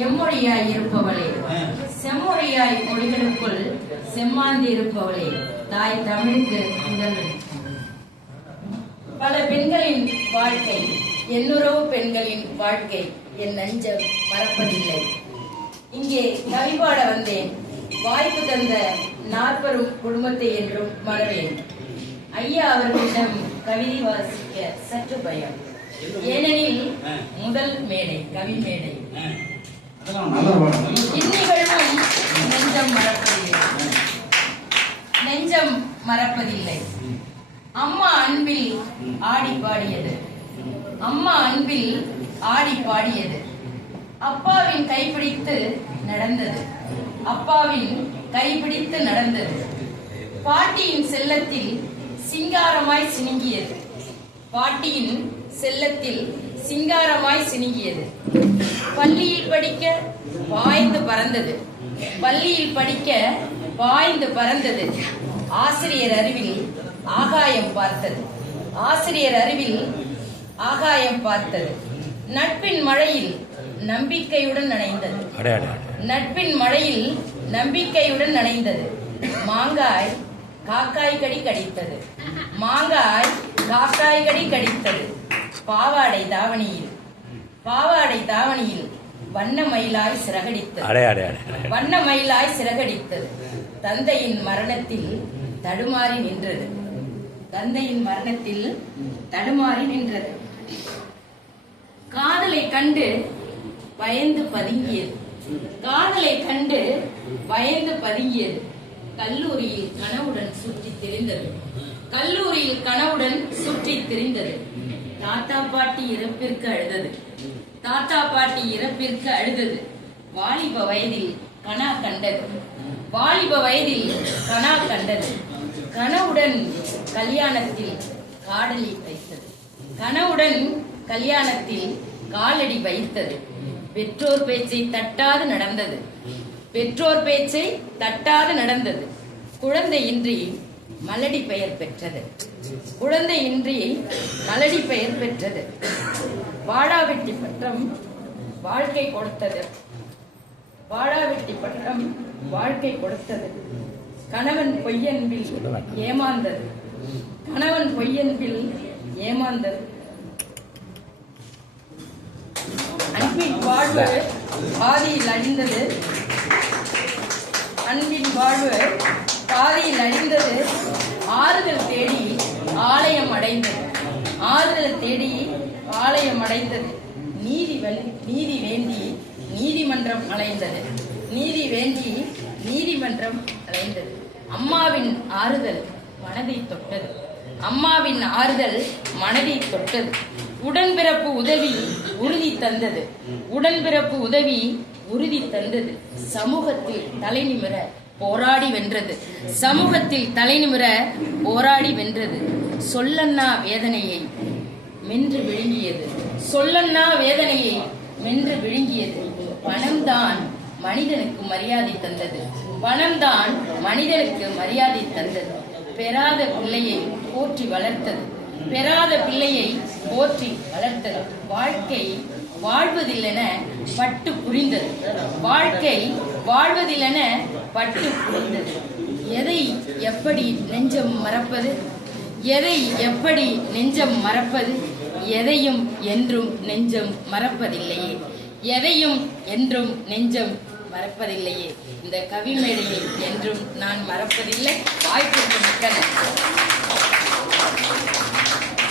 எம்மொழியாய் இருப்பவளே, செம்மொழியாய் மொழிகளுக்குள் செம்மாந்தி இருப்பவளே, தாய் தமிழுக்கு முதல்வன். பல பெண்களின் வாழ்க்கை, எண்ணுறவு பெண்களின் வாழ்க்கை என் நெஞ்சம் மறப்பதில்லை. இங்கே கவிபாட வந்தேன், வாய்ப்பு தந்த நாற்பெரும் குடும்பத்தை என்றும் மறவேன். ஐயா அவர்களிடம் கவிதை வாசிக்க சற்று பயம், ஏனெனில் முதல் மேடை, கவி மேடை. இந்நிகழ்வும் நெஞ்சம் மறப்பதில்லை, நெஞ்சம் மறப்பதில்லை. அம்மா அன்பில் ஆடி பாடியது, அம்மா அன்பில் ஆடி பாடியது. அப்பாவின் கைப்பிடித்து நடந்தது, அப்பாவின் கைப்பிடித்து நடந்தது. பாட்டியின் செல்லத்தில் சிங்காரமாய் சினுங்கியது, பாட்டியின் செல்லத்தில் சிங்காரமாய் சினுங்கியது. பள்ளியில் படிக்க பாய்ந்து பறந்தது, பள்ளியில் படிக்க பாய்ந்து பறந்தது. ஆசிரியர் அறிவில் ஆகாயம் பார்த்தது, ஆசிரியர் அறிவில் ஆகாயம் பார்த்தது. நட்பின் மழையில் நம்பிக்கையுடன் நனைந்தது, நட்பின் மழையில் நம்பிக்கையுடன் நனைந்தது. மாங்காய் காக்காய் கடி கடித்தது, மாங்காய் காக்காய் கடி கடித்தது. பாவாடை தாவணியில், பாவாடை தாவணியில் வண்ண மயிலாய் சிறகடித்தது, வண்ண மயிலாய் சிறகடித்தது. தந்தையின் மரணத்தில் தடுமாறி நின்றது, தந்தையின் மரணத்தில் தடுமாறி நின்றது. காதலை கண்டு பயந்து பதுங்கியது, காதலை கண்டு பயந்து பதுங்கியது. கல்லூரியில் கனவுடன் சுற்றி திரிந்தது, கல்லூரியில் கனவுடன் சுற்றி திரிந்தது. தாத்தா பாட்டி இறப்பிற்கு அழுதது, தாத்தா பாட்டி இறப்பிற்கு அழுதது. வாலிப வயதில் கனா கண்டது, வாலிப வயதில் கனா கண்டது. கனவுடன் கல்யாணத்தில் காடலி வைத்தது, கனவுடன் கல்யாணத்தில் காலடி வைத்தது. பெற்றோர் பேச்சை தட்டாது நடந்தது, பெற்றோர் பேச்சை தட்டாது நடந்தது. குழந்தையின்றி மலடி பெயர் பெற்றது, குழந்தையின்றி மலடி பெயர் பெற்றது. வாடாவெட்டி பட்டம் வாழ்க்கை கொடுத்தது, வாடாவெட்டி பட்டம் வாழ்க்கை கொடுத்தது. கணவன் பொய்யன்பில் ஏமாந்தது, கணவன் பொய்யன்பில் ஏமாந்தது. அன்பின் வாழ்வு பாதியில் அழிந்தது, அன்பின் வாழ்வு பாதியில் அழிந்தது. ஆறுதல் தேடி ஆலயம் அடைந்தது, ஆறுதல் தேடி ஆலயம் அடைந்தது. நீதி வேண்டி நீதிமன்றம் அலைந்தது, நீதி வேண்டி நீதிமன்றம் அலைந்தது. அம்மாவின் ஆறுதல் மனதை தொட்டது, அம்மாவின் ஆறுதல் மனதை தொட்டது. உடன்பிறப்பு உதவி உறுதி தந்தது, உடன்பிறப்பு உதவி உறுதி தந்தது. சமூகத்தில் தலைநிமிர போராடி வென்றது, சமூகத்தில் தலைநிமிர போராடி வென்றது. சொல்லன்னா வேதனையை மென்று விழுங்கியது, சொல்லன்னா வேதனையை மென்று விழுங்கியது. பணம்தான் மனிதனுக்கு மரியாதை தந்தது, பணம்தான் மனிதனுக்கு மரியாதை தந்தது. பெறாத பிள்ளையை போற்றி வளர்த்தது, பெறாத பிள்ளையை போற்றி வளர்த்தது. வாழ்க்கை வாழ்வதில்லென பட்டு புரிந்தது, வாழ்க்கை வாழ்வதில்லென பட்டு புரிந்தது. எதை எப்படி நெஞ்சம் மறப்பது, எதை எப்படி நெஞ்சம் மறப்பது. எதையும் என்றும் நெஞ்சம் மறப்பதில்லையே, எதையும் என்றும் நெஞ்சம் மறப்பதில்லையே. இந்த கவி மேடையை என்றும் நான் மறப்பதில்லை. வாய்ப்பிற்கு மிக்க நன்றி.